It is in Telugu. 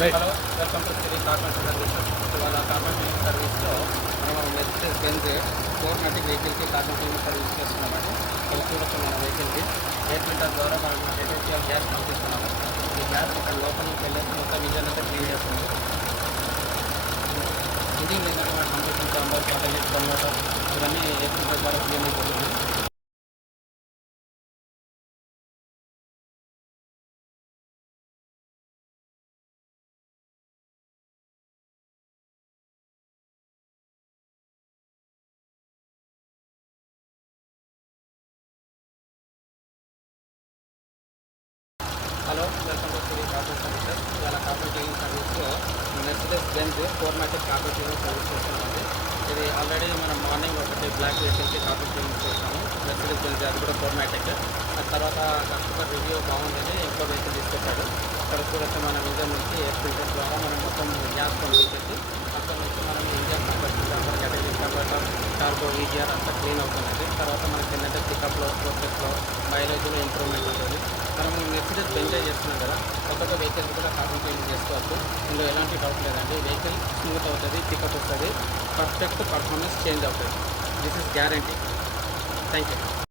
Hello, welcome to Shri carbon services. ఇవాళ కార్పెంట్ క్లీనింగ్ సర్వీస్లో మనం మెర్సిడెస్ బెంజ్ 490 వెహికల్కి కార్పెంట్ క్లీనింగ్ సర్వీస్ చేస్తున్నామండి. ఇక్కడ చూడొచ్చు మన వెహికల్కి ఎయిర్ ఫిల్టర్ ద్వారా మనం ఎసెన్షియల్ గ్యాస్ పంపిస్తున్నాము. ఈ గ్యాస్ ఇక్కడ లోపల నుంచి వెళ్ళేసి మొత్తం ఇంజన్ అయితే క్లీన్ చేస్తుంది. ఇంజిన్ ఏంటంటే మన కంప్యూటర్ ఛాంబర్, క్యాటలిస్ట్, కన్వర్టర్ ఇవన్నీ ఎయిర్ ఫిల్టర్ ద్వారా క్లీన్ అయిపోతుంది. Hello, welcome to Shri carbon services. ఇవాళ కార్పెంట్ క్లీనింగ్ సర్వీస్లో Mercedes Benz 490 carbon cleaning service చేస్తున్నామండి. ఇది ఆల్రెడీ మనం మార్నింగ్ ఒకటి బ్లాక్ వెహికల్కి కార్పెంట్ క్లీనింగ్ చేస్తాము. మెర్సిడెస్ బెంజ్ అది కూడా 490. ఆ తర్వాత కస్టమర్ రివ్యూ బాగుందని ఇంకో వెహికల్ తీసుకొచ్చాడు. ఇక్కడ చూడొచ్చు మనం ఇంజన్ నుంచి ఎయిర్ ఫిల్టర్ ద్వారా మనం మొత్తం గ్యాస్ పంపించేసి అక్కడ నుంచి మనం ఇంజన్ కన్వర్టర్ కార్బో ఈజిఆర్ అంతా క్లీన్ అవుతున్నది. తర్వాత మనకి ఏంటంటే పికప్లో ప్రోసెస్లో మైలేజ్లో ఇంప్రూవ్మెంట్ ఉంటుంది. మనం మెర్సిడెస్ బెంజ్ చేస్తున్నాం కదా, కొత్తగా వెహికల్స్ కూడా కార్బన్ క్లీనింగ్ చేసుకోవచ్చు. ఇందులో ఎలాంటి డౌట్ లేదండి. వెహికల్ స్మూత్ అవుతుంది, పికప్ వస్తుంది, పర్ఫెక్ట్ పర్ఫార్మెన్స్ చేంజ్ అవుతుంది. This is guarantee. Thank you.